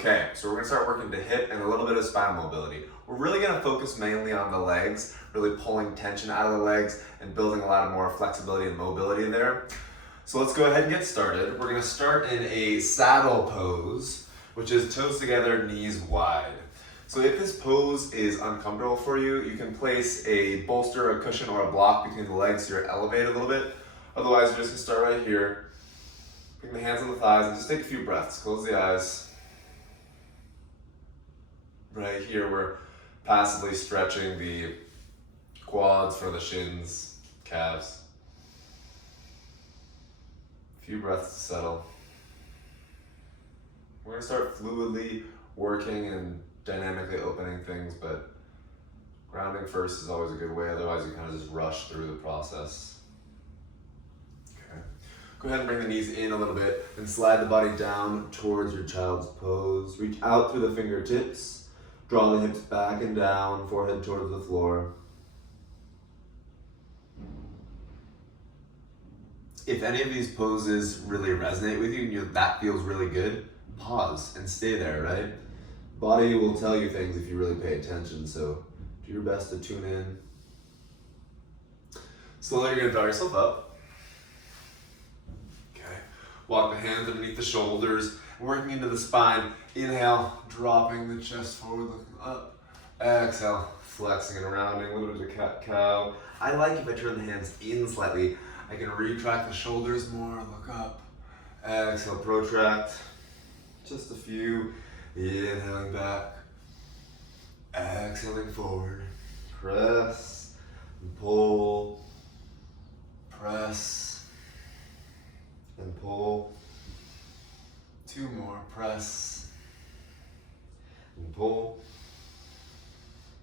Okay, so we're gonna start working the hip and a little bit of spinal mobility. We're really gonna focus mainly on the legs, really pulling tension out of the legs and building a lot more flexibility and mobility there. So let's go ahead and get started. We're gonna start in a saddle pose, which is toes together, knees wide. So if this pose is uncomfortable for you, you can place a bolster, a cushion, or a block between the legs so you're elevated a little bit. Otherwise, you're just gonna start right here. Bring the hands on the thighs and just take a few breaths. Close the eyes. Right here, we're passively stretching the quads for the shins, calves. A few breaths to settle. We're gonna start fluidly working and dynamically opening things, but grounding first is always a good way, otherwise you kind of just rush through the process. Okay. Go ahead and bring the knees in a little bit and slide the body down towards your child's pose. Reach out through the fingertips. Draw the hips back and down, forehead towards the floor. If any of these poses really resonate with you and that feels really good, pause and stay there, right? Body will tell you things if you really pay attention, so do your best to tune in. Slowly you're gonna draw yourself up. Okay. Walk the hands underneath the shoulders, working into the spine. Inhale, dropping the chest forward, looking up. Exhale, flexing and rounding, a little bit of cat-cow. I like if I turn the hands in slightly. I can retract the shoulders more, look up. Exhale, protract. Just a few. Inhaling back. Exhaling forward. Press and pull. Press and pull. Two more. Press and pull.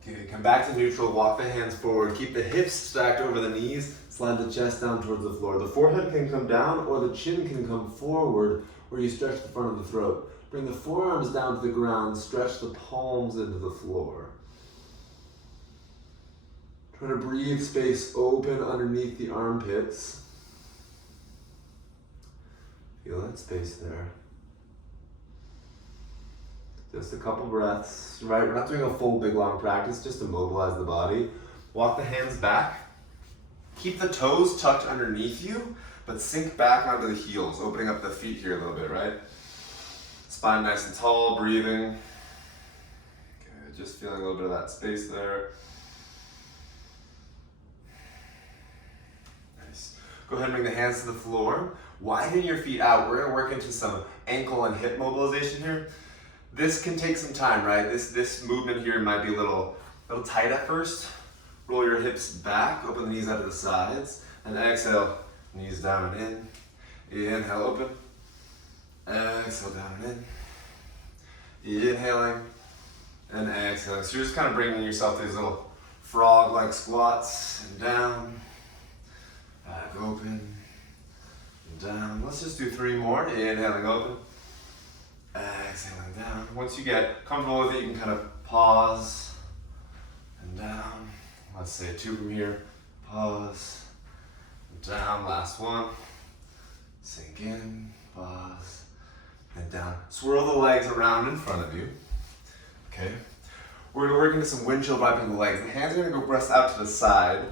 Okay, come back to neutral, walk the hands forward, keep the hips stacked over the knees, slide the chest down towards the floor. The forehead can come down or the chin can come forward where you stretch the front of the throat. Bring the forearms down to the ground, stretch the palms into the floor. Try to breathe space open underneath the armpits. Feel that space there. Just a couple breaths, right? We're not doing a full big long practice, just to mobilize the body. Walk the hands back. Keep the toes tucked underneath you, but sink back onto the heels, opening up the feet here a little bit, right? Spine nice and tall, breathing. Okay, just feeling a little bit of that space there. Nice. Go ahead and bring the hands to the floor. Widen your feet out. We're gonna work into some ankle and hip mobilization here. This can take some time, right? This movement here might be a little tight at first. Roll your hips back, open the knees out to the sides, and exhale, knees down and in. Inhale, open. Exhale, down and in. Inhaling and exhaling. So you're just kind of bringing yourself to these little frog-like squats and down, back open, and down. Let's just do 3 more. Inhaling, open. Exhaling down. Once you get comfortable with it, you can kind of pause and down. Let's say 2 from here. Pause and down. Last one. Sink in, pause, and down. Swirl the legs around in front of you. Okay. We're gonna work into some windshield wiping the legs. The hands are gonna go press out to the side.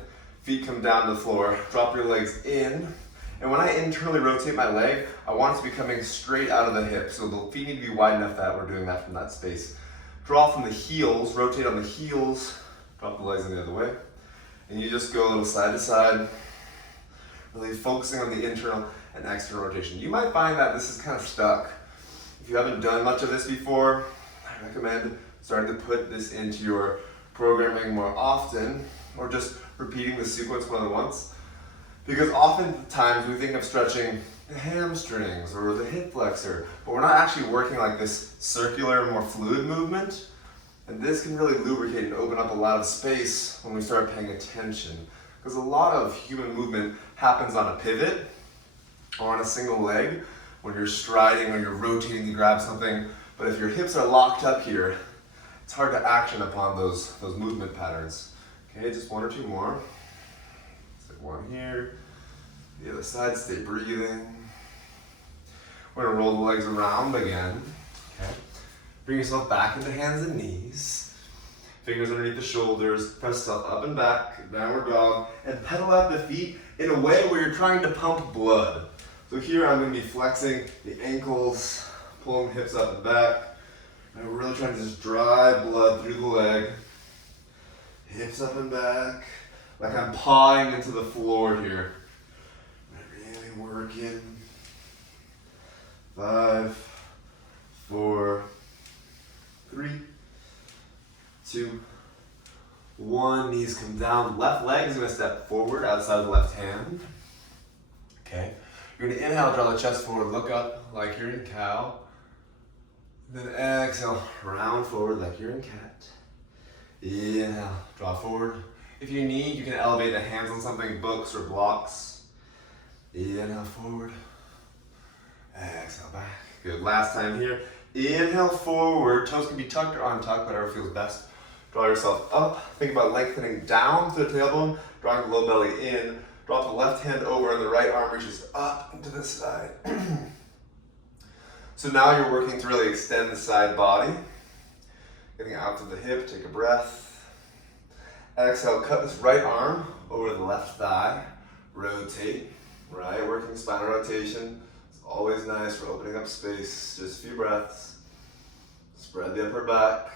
Feet come down to the floor. Drop your legs in. And when I internally rotate my leg, I want it to be coming straight out of the hip. So the feet need to be wide enough that we're doing that from that space. Draw from the heels, rotate on the heels, drop the legs in the other way. And you just go a little side to side, really focusing on the internal and external rotation. You might find that this is kind of stuck. If you haven't done much of this before, I recommend starting to put this into your programming more often, or just repeating the sequence more than once. Because oftentimes we think of stretching the hamstrings or the hip flexor, but we're not actually working like this circular, more fluid movement. And this can really lubricate and open up a lot of space when we start paying attention. Because a lot of human movement happens on a pivot or on a single leg when you're striding or you're rotating to grab something. But if your hips are locked up here, it's hard to action upon those movement patterns. Okay, just 1 or 2 more. One here, the other side, stay breathing. We're gonna roll the legs around again, okay? Bring yourself back into hands and knees. Fingers underneath the shoulders, press yourself up and back, downward dog, and pedal out the feet in a way where you're trying to pump blood. So here I'm going to be flexing the ankles, pulling the hips up and back. I'm really trying to just drive blood through the leg. Hips up and back, like I'm pawing into the floor here. Really working. 5, 4, 3, 2, 1. Knees come down. Left leg is going to step forward outside of the left hand. Okay. You're going to inhale, draw the chest forward, look up like you're in cow. Then exhale, round forward like you're in cat. Inhale, draw forward. If you need, you can elevate the hands on something, books or blocks. Inhale, forward. Exhale, back. Good. Last time here. Inhale, forward. Toes can be tucked or untucked, whatever feels best. Draw yourself up. Think about lengthening down to the tailbone, drawing the low belly in. Drop the left hand over and the right arm reaches up into the side. So now you're working to really extend the side body. Getting out to the hip, take a breath. Exhale, cut this right arm over the left thigh. Rotate, right? Working spinal rotation. It's always nice for opening up space. Just a few breaths. Spread the upper back.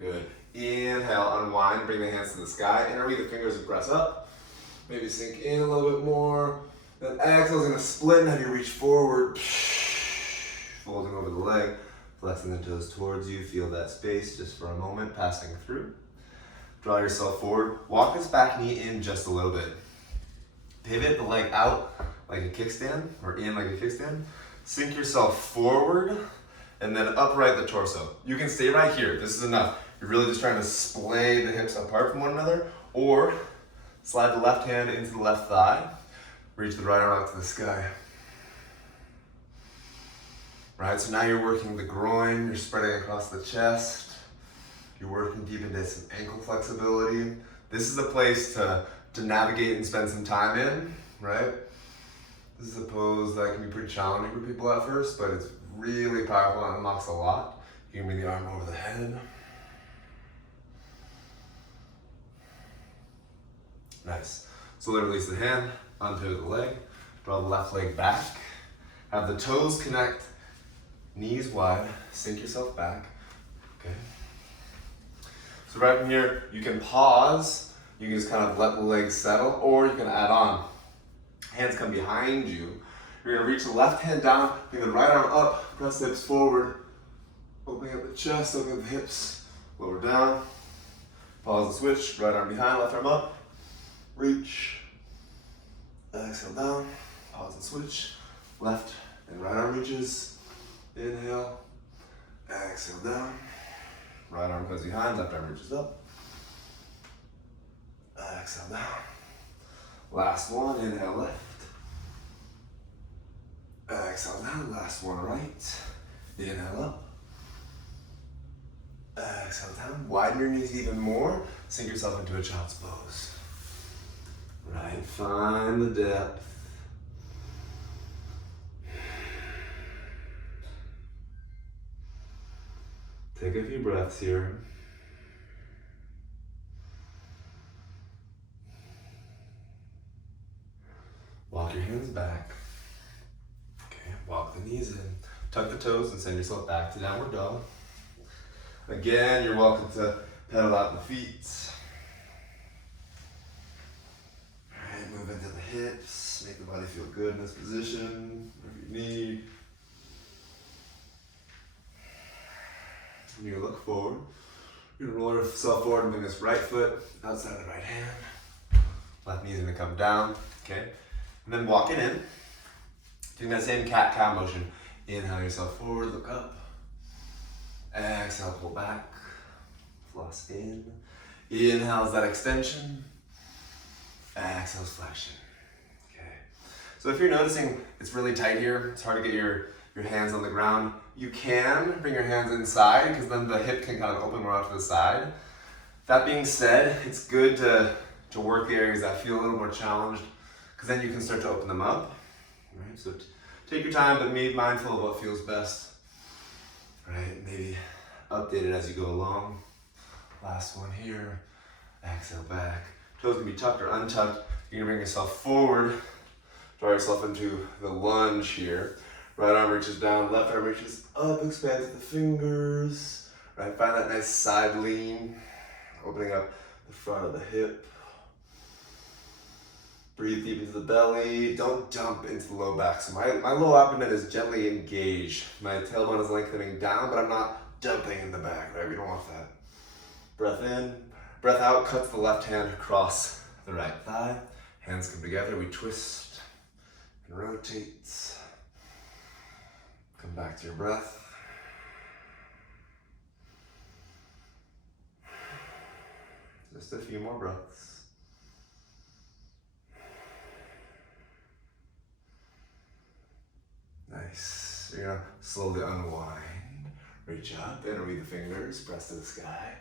Good. Inhale, unwind, bring the hands to the sky. Interweave the fingers and press up. Maybe sink in a little bit more. Then exhale is going to split and have you reach forward. Folding over the leg, flexing the toes towards you. Feel that space just for a moment, passing through. Draw yourself forward. Walk this back knee in just a little bit. Pivot the leg out like a kickstand, or in like a kickstand. Sink yourself forward, and then upright the torso. You can stay right here. This is enough. You're really just trying to splay the hips apart from one another, or slide the left hand into the left thigh. Reach the right arm out to the sky. Right, so now you're working the groin, you're spreading across the chest. You're working deep into some ankle flexibility. This is a place to navigate and spend some time in, right? This is a pose that can be pretty challenging for people at first, but it's really powerful and unlocks a lot. You can bring the arm over the head. Nice. Slowly release the hand, unpivot the leg, draw the left leg back. Have the toes connect, knees wide, sink yourself back. Okay. So right from here, you can pause, you can just kind of let the legs settle, or you can add on. Hands come behind you. You're gonna reach the left hand down, bring the right arm up, press the hips forward, opening up the chest, opening up the hips, lower down. Pause the switch, right arm behind, left arm up. Reach, exhale down, pause and switch, left and right arm reaches, inhale, exhale down, right arm goes behind, left arm reaches up, exhale down, last one, inhale left, exhale down, last one right, inhale up, exhale down, widen your knees even more, sink yourself into a child's pose. Right, find the depth. Take a few breaths here. Walk your hands back. Okay, walk the knees in. Tuck the toes and send yourself back to downward dog. Again, you're welcome to pedal out the feet. Move into the hips, make the body feel good in this position, whatever you need. And you're gonna look forward. You're gonna roll yourself forward and bring this right foot outside the right hand. Left knee's gonna come down, okay? And then walk it in. Doing that same cat-cow motion. Inhale yourself forward, look up. Exhale, pull back. Floss in. Inhale is that extension. Exhale, flexion. Okay. So if you're noticing it's really tight here, it's hard to get your hands on the ground, you can bring your hands inside because then the hip can kind of open more out to the side. That being said, it's good to work the areas that feel a little more challenged because then you can start to open them up. Right? So Take your time, but be mindful of what feels best. Right, maybe update it as you go along. Last one here. Exhale back. Toes can be tucked or untucked. You're gonna bring yourself forward. Draw yourself into the lunge here. Right arm reaches down, left arm reaches up, expands the fingers. Right, find that nice side lean. Opening up the front of the hip. Breathe deep into the belly. Don't dump into the low back. So my low abdomen is gently engaged. My tailbone is lengthening down, but I'm not dumping in the back, right? We don't want that. Breath in, breath out, cuts the left hand across the right thigh. Hands come together, we twist and rotate. Come back to your breath. Just a few more breaths. Nice. You're gonna slowly unwind. Reach up, interweave the fingers, press to the sky.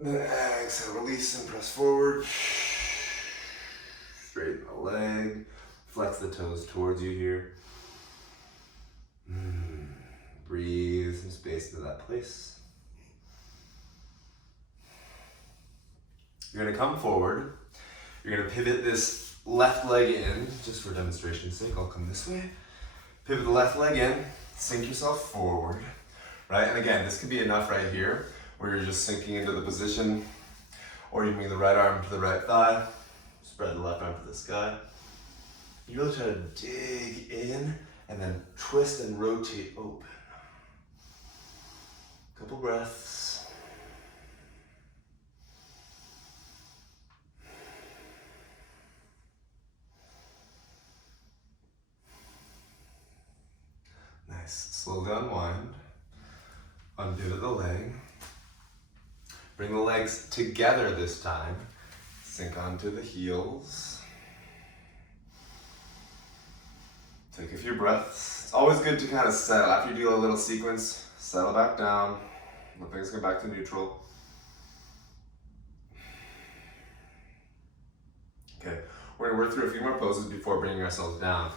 Then exhale, release and press forward. Straighten the leg. Flex the toes towards you here. Breathe some space into that place. You're gonna come forward. You're gonna pivot this left leg in, just for demonstration's sake. I'll come this way. Pivot the left leg in, sink yourself forward, right? And again, this could be enough right here, where you're just sinking into the position, or you bring the right arm to the right thigh, spread the left arm to the sky. You really try to dig in, and then twist and rotate open. Couple breaths. Nice. Slowly unwind. Unpivot the leg. Bring the legs together this time. Sink onto the heels. Take a few breaths. It's always good to kind of settle. After you do a little sequence, settle back down. Let things go back to neutral. Okay, we're gonna work through a few more poses before bringing ourselves down.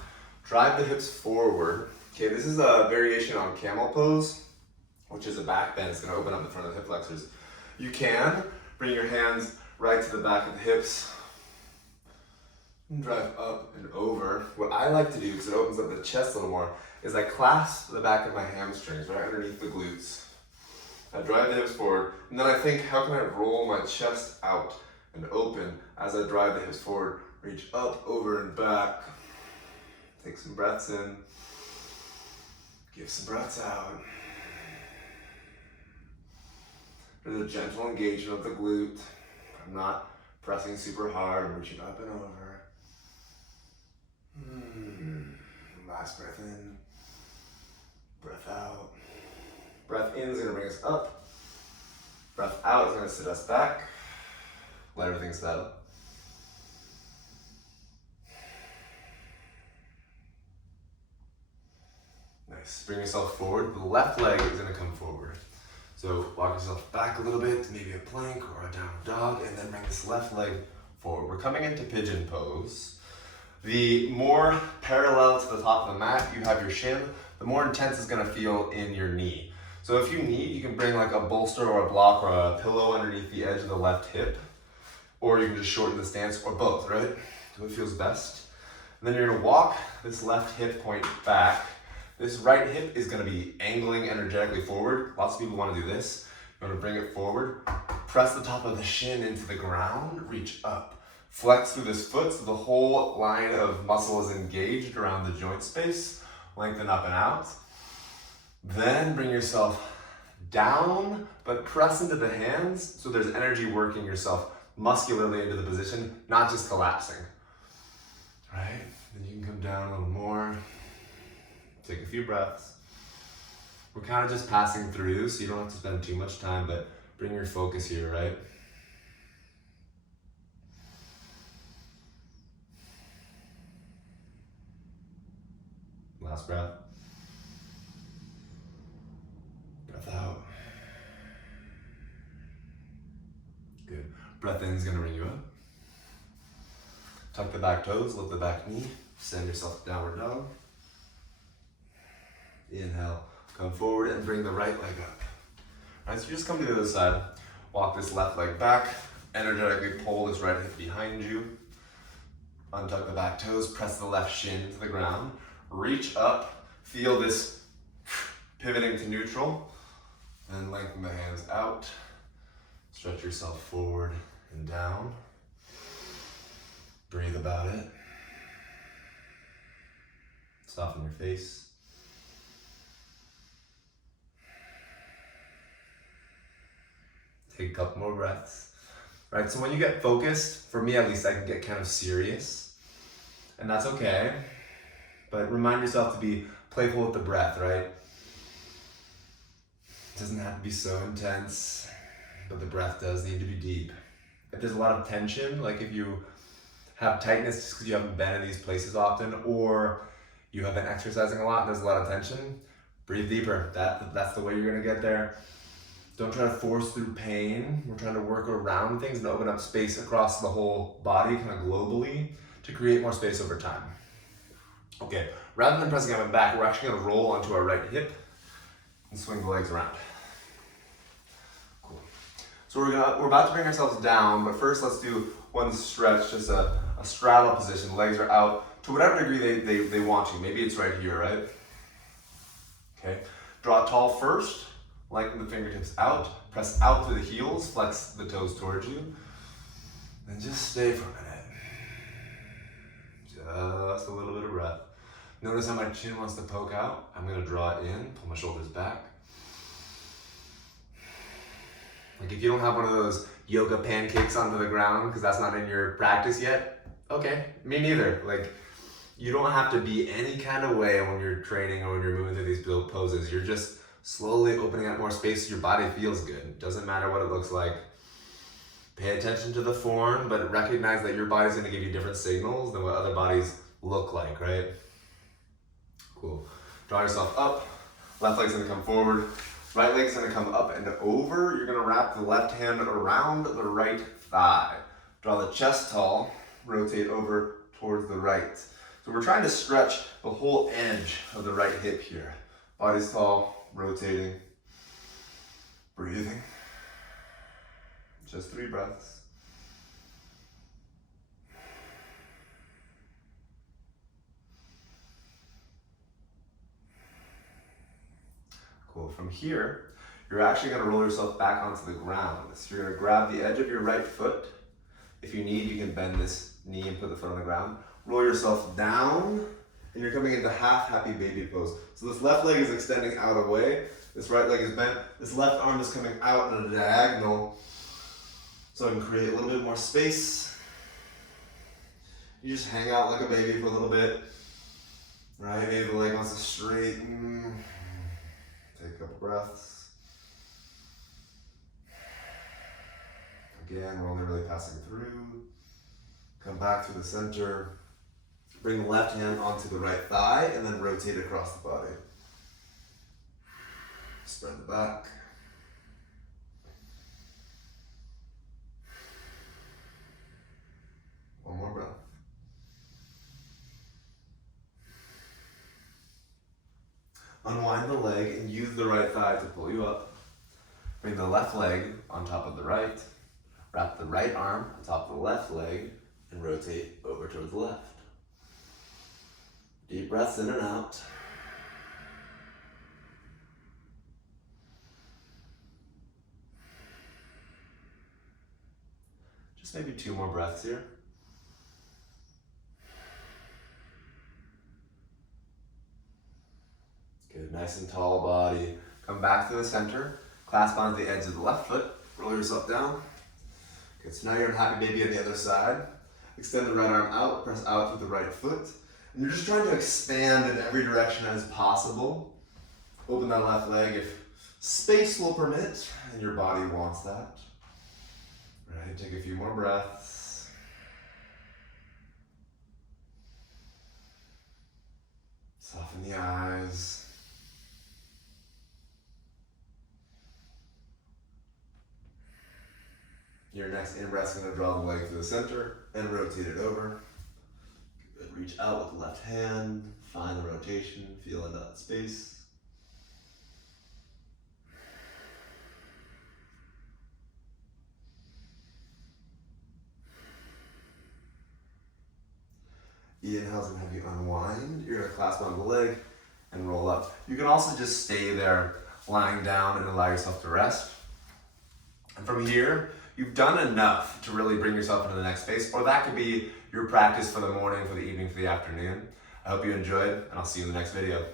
Drive the hips forward. Okay, this is a variation on camel pose, which is a back bend. It's gonna open up in front of the hip flexors. You can bring your hands right to the back of the hips and drive up and over. What I like to do, because it opens up the chest a little more, is I clasp the back of my hamstrings right underneath the glutes. I drive the hips forward, and then I think, how can I roll my chest out and open as I drive the hips forward? Reach up, over, and back. Take some breaths in. Give some breaths out. There's a gentle engagement of the glute. I'm not pressing super hard. I'm reaching up and over. Last breath in. Breath out. Breath in is going to bring us up. Breath out is going to sit us back. Let everything settle. Nice. Bring yourself forward. The left leg is going to come forward. So walk yourself back a little bit, maybe a plank or a downward dog, and then bring this left leg forward. We're coming into pigeon pose. The more parallel to the top of the mat you have your shin, the more intense it's going to feel in your knee. So if you need, you can bring like a bolster or a block or a pillow underneath the edge of the left hip, or you can just shorten the stance, or both, right? So it feels best. And then you're going to walk this left hip point back. This right hip is going to be angling energetically forward. Lots of people want to do this. You want to bring it forward. Press the top of the shin into the ground. Reach up. Flex through this foot so the whole line of muscle is engaged around the joint space. Lengthen up and out. Then bring yourself down, but press into the hands so there's energy working yourself muscularly into the position, not just collapsing. Right? Then you can come down a little more. Take a few breaths. We're kind of just passing through, so you don't have to spend too much time, but bring your focus here, right? Last breath. Breath out. Good. Breath in is going to bring you up. Tuck the back toes, lift the back knee. Send yourself to downward dog. Inhale, come forward and bring the right leg up. All right, so you just come to the other side. Walk this left leg back. Energetically pull this right hip behind you. Untuck the back toes, press the left shin to the ground. Reach up, feel this pivoting to neutral. And lengthen the hands out. Stretch yourself forward and down. Breathe about it. Soften your face. Take a couple more breaths. Right, so when you get focused, for me at least, I can get kind of serious. And that's okay. But remind yourself to be playful with the breath, right? It doesn't have to be so intense, but the breath does need to be deep. If there's a lot of tension, like if you have tightness just because you haven't been in these places often, or you have been exercising a lot and there's a lot of tension, breathe deeper. That's the way you're gonna get there. Don't try to force through pain. We're trying to work around things and open up space across the whole body, kind of globally, to create more space over time. Okay, rather than pressing up and back, we're actually gonna roll onto our right hip and swing the legs around. Cool. So we're about to bring ourselves down, but first let's do one stretch, just a straddle position. Legs are out to whatever degree they want to. Maybe it's right here, right? Okay, draw tall first. Lengthen the fingertips out, press out through the heels, flex the toes towards you, and just stay for a minute. Just a little bit of breath. Notice how my chin wants to poke out. I'm gonna draw it in, pull my shoulders back. Like if you don't have one of those yoga pancakes onto the ground because that's not in your practice yet, okay, me neither. Like you don't have to be any kind of way when you're training or when you're moving through these poses. You're just slowly opening up more space so your body feels good. It doesn't matter what it looks like. Pay attention to the form, but recognize that your body's gonna give you different signals than what other bodies look like, right? Cool. Draw yourself up. Left leg's gonna come forward. Right leg's gonna come up and over. You're gonna wrap the left hand around the right thigh. Draw the chest tall. Rotate over towards the right. So we're trying to stretch the whole edge of the right hip here. Body's tall. Rotating, breathing, just 3 breaths. Cool, from here, you're actually gonna roll yourself back onto the ground. So you're gonna grab the edge of your right foot. If you need, you can bend this knee and put the foot on the ground. Roll yourself down, and you're coming into half happy baby pose. So this left leg is extending out away. This right leg is bent. This left arm is coming out in a diagonal. So I can create a little bit more space. You just hang out like a baby for a little bit. Right, maybe the leg wants to straighten. Take a couple breaths. Again, we're only really passing through. Come back through the center. Bring the left hand onto the right thigh and then rotate across the body. Spread the back. One more breath. Unwind the leg and use the right thigh to pull you up. Bring the left leg on top of the right. Wrap the right arm on top of the left leg and rotate over towards the left. Deep breaths in and out. Just maybe 2 more breaths here. Good, nice and tall body. Come back to the center. Clasp onto the edge of the left foot. Roll yourself down. Good, so now you're in happy baby on the other side. Extend the right arm out, press out through the right foot. And you're just trying to expand in every direction as possible. Open that left leg if space will permit and your body wants that. Right, take a few more breaths. Soften the eyes. Your next in-breath is going to draw the leg to the center and rotate it over. Good, reach out with the left hand, find the rotation, feel into that space. The inhale's gonna have you unwind. You're gonna clasp onto the leg and roll up. You can also just stay there lying down and allow yourself to rest. And from here, you've done enough to really bring yourself into the next space, or that could be your practice for the morning, for the evening, for the afternoon. I hope you enjoyed, and I'll see you in the next video.